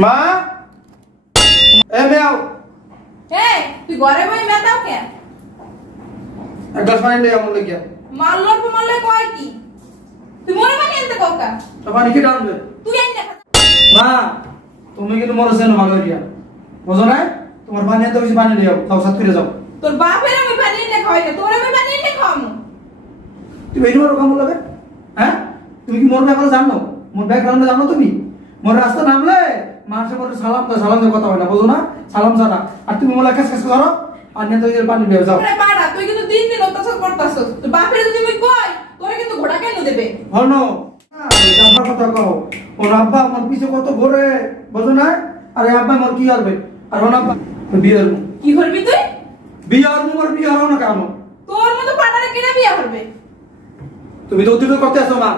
মা এ মেও এই তুই ঘরে বই মেটাও কেন? এক গ্লাস পানি নিয়ে আমল লাগিয়া মারলে কয় কি? তুই মরে পানি আনতে কাকা তো পানি কি ডালবে তুই আন না। মা তুমি কিন্তু মরছেন ভালো দিয়া বুঝো না তোমার পানি এত বেশি পানি নিও তাও সাত করে যাও তোর বাপের আমি পানি এনে খাওয়াই না, তোর আমি পানি এনে খাওয়ামু। তুমি এই রকম লাগে হ্যাঁ? তুমি কি মোর ব্যাপারে জানো? মোর ব্যাকগ্রাউন্ডে জানো তুমি? মোর রাস্তা নামলে মানুষের মধ্যে সালাম দিয়ে কথা হয় না বুঝো না? সালাম ছাড়া আর তুমি মোলা কাজ করো আর নেতা পানি নিয়ে যাও। আরে পাড়া তুই কিন্তু দিন দিন অত্যাচার করতাছস। তোর বাপের যদি আমি কই তোরে কিন্তু ঘোড়া কেন দেবে? হনো আমার কথা কও ওর আব্বা আমার পিছে কত ঘোরে বুঝো না? আরে আব্বা আমার কি করবে আর ওর আব্বা বিয়ের কি করবি তুই? মোর বিয়ে হলো না কেন? তোর মতো পাড়ারে কিনা বিয়া করবে? তুমি তো অতিরিক্ত করতে আসো মা।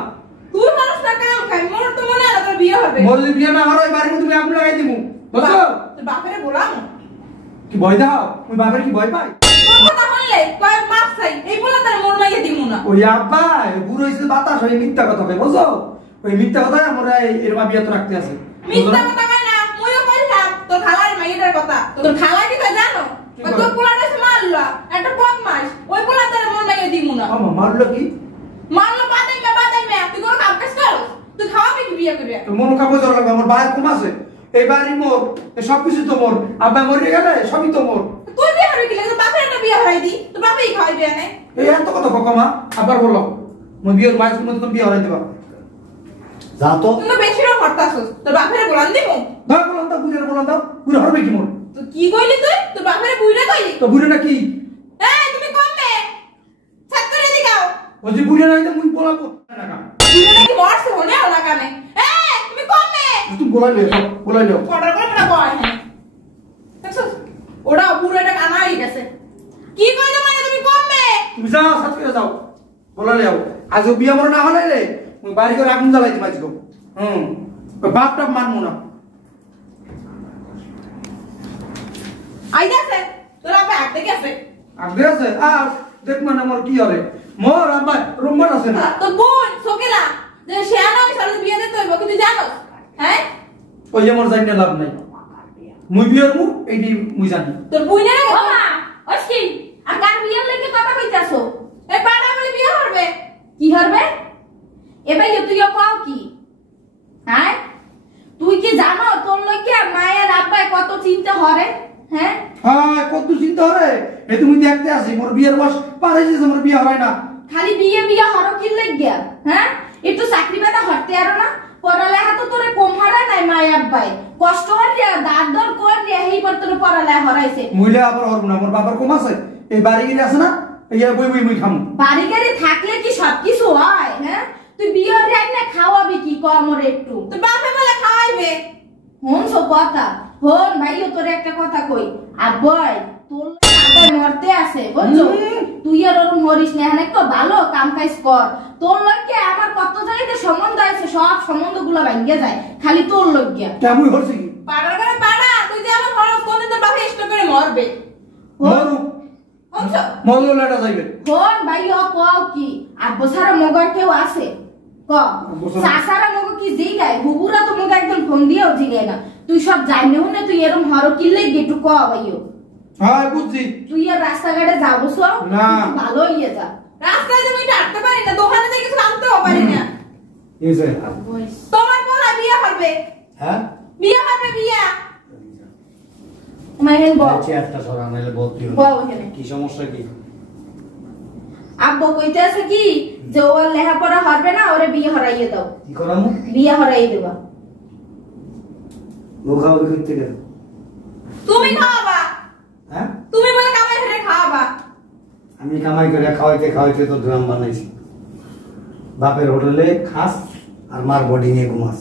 তুই মানুষ না কাম খাই, মোর তো মনে হয় তোর বিয়ে হবে। মোর যদি বিয়ে না হয় বাড়ি তুমি আগুন লাগাই দিমু বুঝছো? তোর বাপেরে বলাম কি ভয় দাও? তুমি বাপের কি ভয় পাই? তোর কথা বললে কয় মাপ চাই এই বলে তার মন মাইয়া দিমু না। ওই আব্বা বুড়ো হইছে বাতাস হয়ে মিথ্যা কথা কয় বুঝছো? ওই মিথ্যা কথা আমরা এরমা বিয়ে তো রাখতে আছে মিথ্যা কথা কই না, মুইও কইলাম তোর খালার মাইয়াটার কথা। তোর খালা কি কয় জানো? তোর পোলাটা সে মারলো একটা বদমাশ, ওই পোলা তার মন মাইয়া দিমু না। আমা মারলো কি? মারলো বাদাই মে তুই কোন কাম কাজ করস? তুই খাওয়াবি কি বিয়ে করে? তো মন কাপড় জড় লাগবে আমার ভাই কম আছে এই বাড়ি মোর এই সবকিছু তো মোর আব্বা মরে গেলে সবই তো মোর। তুই বিয়ে হবে কি লাগে? তোর বাপের একটা বিয়ে হরাই দি, তোর বাপেই খাওয়াই বিয়ে নাই। এই এত কথা কমা আবার বলো মই বিয়ের মাঝে তুমি বিয়ে হরাই দেবা যা তো। তুই তো বেশি রকম হরতাছস, তোর বাপেরে বলান দিমু। দাও বললাম দাও বুঝে বললাম দাও বুড়ে হরবে কি মোর? তুই কি কইলি তুই? তোর বাপেরে বুইড়া কইলি? তো বুড়ে না কি? এই তুমি কমবে ছাত করে দিগাও। ও যে বুড়ে না মুই বলাবো না কা বুইড়া নাকি মরছে হনে হলা কানে। এই তুমি কমবে তুমি বলাই লিও অর্ডার করে না বয়। দেখছস ওটা পুরোটা কানা হয়ে গেছে। কি কইলো মানে তুমি কমবে? তুমি যাও সাত করে যাও বলাই লিও আজ বিয়ে মর না হলে রে মুই বাড়ি করে আগুন জ্বালাই দিবা আজকে। ওই বাপটা মানমু না। আইদাছে তোর আপে আটকে গেছে। আগে আছে আর দেখ মানে মোর কি হবে মোর আব্বা রুমমাট আছে না। তোর বোন সকিলা যে শেয়ানা হই সারা বিয়ে দিতে হইব কি তুই জানোস? হ্যাঁ ওই মোর জানি না লাভ নাই মুই বিয়ের মু এইটি মুই জানি। তোর বুইনের ও মা ওসকি আর কার বিয়ের লাগি কথা কইতাছো? এই পাড়া বলে বিয়ে করবে। কি হবে এবাই তুইও কও কি? হ্যাঁ তুই কি জানো তোর লইকে মায়ের আব্বাই কত চিন্তা হরে? হ্যাঁ হ্যাঁ কত চিন্তা হরে এই তুমি দেখতে আসি মোর বিয়ের বয়স পার হইছে মোর বিয়ে হয় না। খালি বিয়ে হরো কি লাগিয়া? হ্যাঁ একটু চাকরি বাদা হরতে আরো না? পড়ালেখা তো তোরে কম হরা নাই মায়ের আব্বাই কষ্ট হরিয়া দাঁত দর করিয়া হেই পর তোরে পড়ালেখা হরাইছে। মুইলে আবার হরব না মোর বাবার কম আছে এই বাড়ি গিয়ে আছে না এই বই বই মুই খামু। বাড়ি গাড়ি থাকলে কি সবকিছু হয়? হ্যাঁ তুই বিয়ে রাখ না খাওয়াবি কি কমর একটু? তোর বাপে বলে খাওয়াইবে। হন সো কথা হন ভাইও তোর একটা কথা কই আব্বাই তোর আব্বাই মরতে আছে বুঝছো? তুই আর ওরম হরিস না হ্যাঁ তো ভালো কাম কাজ কর। তোর লইকে আমার কত জায়গাতে সম্বন্ধ আছে সব সম্বন্ধগুলো ভাঙ্গিয়া যায় খালি তোর লইগিয়া। কেমন হরছে কি? পাড়ার ঘরে পাড়া তুই যে আমার খরচ কোনদিন তোর বাপে ইষ্ট করে মরবে। মরু হনছো মরলো লাটা যাইবে। হন ভাইও কও কি আব্বা সারা মগর কেউ আছে ক সাসারা মগ কি জিগায় বুবুরা তো মগ একদম ফোন দিয়েও জিগায় না। তুই সব জানি হুনে তুই এরম হরো কিল্লে গেটু ক ভাইও। হ্যাঁ বুঝছি। তুই আর রাস্তাঘাটে যাবো সব না ভালো ইয়ে যা রাস্তায় যে আমি হাঁটতে পারি না, দোকানে যে কিছু আনতেও পারি না। এই যে তোমার বলা বিয়ে করবে। হ্যাঁ বিয়ে করবে বিয়ে। মাইন বল চেয়ারটা সরা নাইলে বলতি বল এখানে কি সমস্যা কি? আব্বু কইতে আছে কি যে ও আর লেখাপড়া হবে না ওরে বিয়ে হরাইয়ে দাও। কি করামু? বিয়ে হরাই দেবা। লোখাও করতে গেল তুমি খাওয়াবা। হ্যাঁ তুমি বলে কামাই করে খাওয়াবা। আমি কামাই করে খাওয়াইতে তো ড্রাম বানাইছি। বাপের হোটেলে খাস আর মার বডি নিয়ে ঘুমাস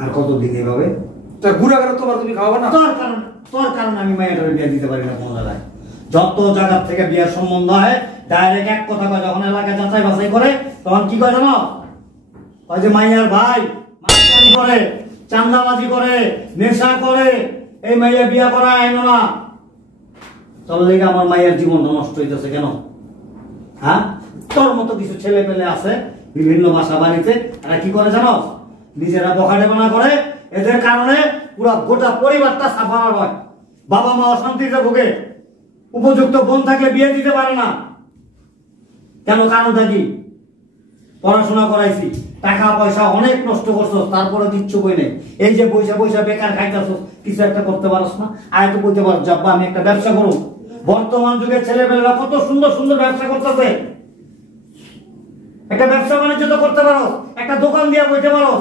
আর কতদিন এভাবে? তা ঘুরা করে তোমার তুমি খাওয়াবা না? তোর কারণ আমি মায়ের বিয়ে দিতে পারি না কোন জায়গায়। যত জায়গা থেকে বিয়ের সম্বন্ধ হয় ডাইরেক্ট এক কথা কয় যখন এলাকা যাচাই বাছাই করে তখন কি কয় জানো? কয় যে মাইয়ার ভাই মাস্তানি করে চান্দাবাজি করে নেশা করে এই মাইয়া বিয়া করা আইনো না। তোর লেগে আমার মায়ের জীবনটা নষ্ট হইতেছে কেন? হ্যাঁ তোর মতো কিছু ছেলে পেলে আছে বিভিন্ন বাসা বাড়িতে এরা কি করে জানো? নিজেরা বখাটেপনা করে এদের কারণে পুরো গোটা পরিবারটা সাফার হয়। বাবা মা অশান্তিতে ভোগে, উপযুক্ত বোন থাকলে বিয়ে দিতে পারে না কেন? কারণটা কি? পড়াশোনা করাইছি, টাকা পয়সা অনেক নষ্ট করছো, তারপরে কিচ্ছু কই নেই। এই যে পয়সা পয়সা বেকার খাইতেছো, কিছু একটা করতে পারছ না। আয় তো বলতে পারো যাব্বা আমি একটা ব্যবসা করুন। বর্তমান যুগের ছেলেমেয়েরা কত সুন্দর সুন্দর ব্যবসা করতেছে। একটা ব্যবসা বাণিজ্য তো করতে পারো, একটা দোকান দিয়ে বইতে পারো।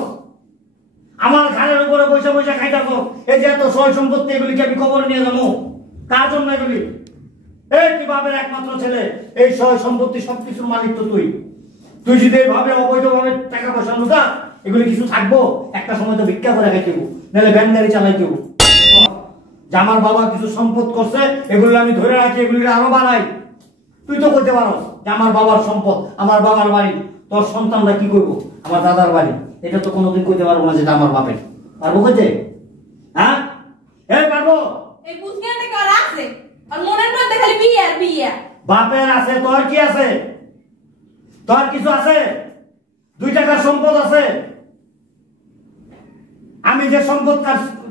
আমার ঘরের উপরে পয়সা পয়সা খাইতেছো, এই যে এত সয় সম্পত্তি, এগুলিকে আমি খবর নিয়ে যাবো কার জন্য? এগুলি এই তুই বাপের একমাত্র ছেলে, এই সয় সম্পত্তি সবকিছুর মালিক তো তুই। তুই যদি এইভাবে অবৈধভাবে টাকা পয়সা লুটা, এগুলি কিছু থাকবো? একটা সময় তো ভিক্ষা করে খাইতে হবো, নাহলে ভ্যান গাড়ি চালাইতে হবো। যে আমার বাবা কিছু সম্পদ করছে, এগুলি আমি ধরে রাখি, এগুলি আরো বাড়াই। তুই তো করতে পারো যে আমার বাবার সম্পদ, আমার বাবার বাড়ি, তোর সন্তানরা কি করবো? আমার দাদার বাড়ি, এটা তো কোনোদিন করতে পারবো না যেটা আমার বাপের। পারবো কইতে? হ্যাঁ এই পারবো? এই বুঝগানটা কার আছে? আর মনের মধ্যে খালি বিয়ে আর বিয়ে। বাপের আছে, তোর কি আছে? তোর কিছু আছে? 2 টাকার সম্পদ আছে? আমি যে সম্পদ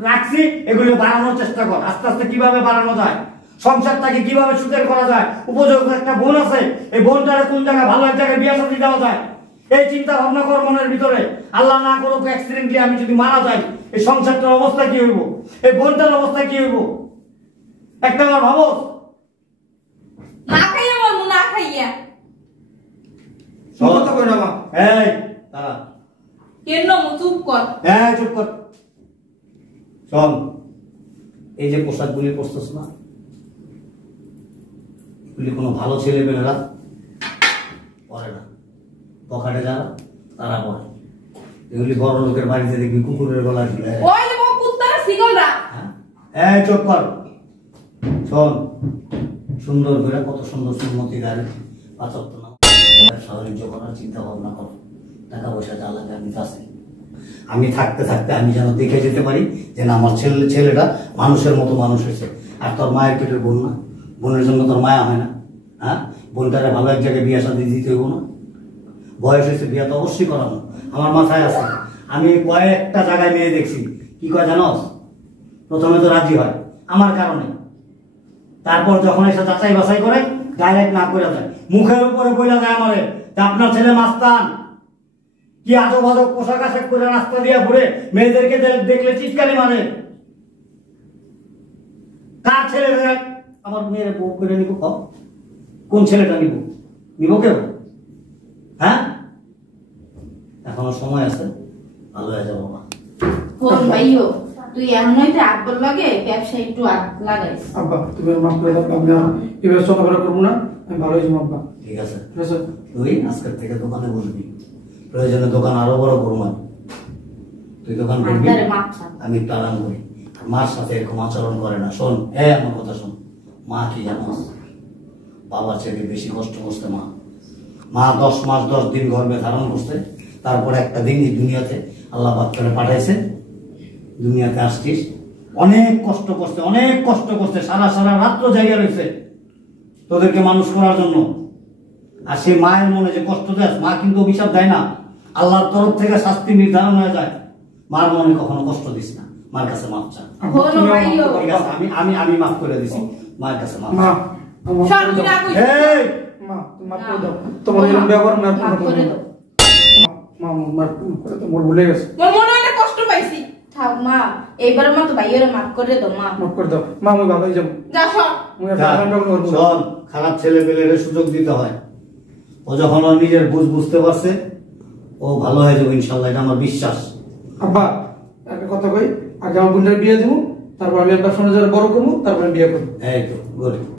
রাখছি এগুলো বাড়ানোর চেষ্টা কর। আস্তে আস্তে কিভাবে বাড়ানো যায়, সংসারটাকে কিভাবে সুখের করা যায়। উপযুক্ত একটা বোন আছে, এই বোনটারে কোন জায়গায় ভালো এক জায়গায় বিয়ে শাদী দেওয়া যায়, এই চিন্তা ভাবনা কর মনের ভিতরে। আল্লাহ না করুক অ্যাক্সিডেন্টলি আমি যদি মারা যাই, এই সংসারটার অবস্থা কি হইব, এই বোনটার অবস্থা কি হইব, একটা আমার ভাবো। না খাইয়া মরমু, না খাইয়া। কথা কই না মা। এই দাঁড়া, কেন মু চুপ কর। চুপ কর। শোন, এই যে পোশাকগুলি পরছিস না, এগুলি কোনো ভালো ছেলে মেয়েরা পরে না। পকেটে যারা তারা পরে, এগুলি বড় লোকের বাড়িতে দেখবি কুকুরের গলা ঝুলে। ওই যে কুত্তারা সিগলরা। চুপ কর। শোন, সুন্দর করে কত সুন্দর সুন্নতি গাড়ি পাচক না সাহায্য করার চিন্তা ভাবনা কর। টাকা পয়সা যা লাগে আমি কাছে, আমি থাকতে থাকতে আমি যেন দেখে যেতে পারি যে না আমার ছেলেটা মানুষের মতো মানুষ হয়েছে। আর তোর মায়ের পেটের বোন না, বোনের জন্য তোর মায়া হয় না? হ্যাঁ, বোনটারে ভালো এক জায়গায় বিয়ে শাদী দিতে হইব না? বয়স হয়েছে, বিয়ে তো অবশ্যই করানো। আমার মাথায় আছে, আমি কয়েকটা জায়গায় মেয়ে দেখছি, কি কয় জানোস? প্রথমে তো রাজি হয় আমার কারণে, তারপর যখন এসে যাচাই বাছাই করে ডাইরেক্ট না করে যায়, মুখের উপরে বইলা যায় আমারে যে আপনার ছেলে মাস্তান। কি আজব আজব পোশাক আশাক করে রাস্তা দিয়ে ঘুরে মেয়েদেরকে দেখলে চিৎকারি মারে। কার ছেলে আমার মেয়ের বউ করে নিব? কোন ছেলেটা নিব কেউ? হ্যাঁ, এখনো সময় আছে, ভালো হয়ে যাবো বাবা। কোন ভাইও তুই এমন হইতে আব্বার লাগে ব্যবসা একটু লাগাইস। আব্বা তুমি মাফ করে দাও, আমি এবার চলাফেরা করবো না, আমি ভালো হয়েছি আব্বা। ঠিক আছে, তুই আজকের থেকে দোকানে বসবি, প্রয়োজনে দোকান আরো বড় করবো। তুই দোকান করবি, আমি একটু আরাম করি। মার সাথে এরকম আচরণ করে না। শোন, আমার কথা শোন, মা কি জানো? বাবার চেয়ে বেশি কষ্ট করছে মা। 10 মাস 10 দিন গর্ভে ধারণ করছে, তারপর একটা দিন এই দুনিয়াতে আল্লাহ পাক করে পাঠাইছে। দুনিয়াতে আসছিস, অনেক কষ্ট করছে, অনেক কষ্ট করছে, সারা সারা রাত্র জায়গা রয়েছে তোদেরকে মানুষ করার জন্য। আর সেই মায়ের মনে যে কষ্ট দেয়, মা কিন্তু অভিশাপ দেয় না, আল্লাহর তরফ থেকে শাস্তি নির্ধারণ হয়ে যায়। মার মনে কখনো কষ্ট দিস না, মার কাছে মাফ চা। ঠিক আছে, আমি মাফ করে দিছি, মায়ের কাছে মাফ। মা সর তুই না কই। এই মা তুমি মাফ করে দাও, তোমার এরকম ব্যবহার মাফ করে দাও। মা মাফ করে দাও, মোর ভুলে গেছে। মোর মনে অনেক কষ্ট পাইছি। থাক মা, এইবারের মতো ভাইয়ের মাফ করে দাও মা। মাফ করে দাও মা, আমি ভালো হয়ে যাবো। যা সর। শোন, খারাপ ছেলে পেলের সুযোগ দিতে হয়। ও যখন ও নিজের বুঝতে পারছে, ও ভালো হয়ে যাবে ইনশাল্লাহ, এটা আমার বিশ্বাস। আব্বা একটা কথা কই, আগে আমার বোনের বিয়ে দিব, তারপর আমি ব্যবসা বড় করবো, তারপর বিয়ে করবো। এই তো গুড।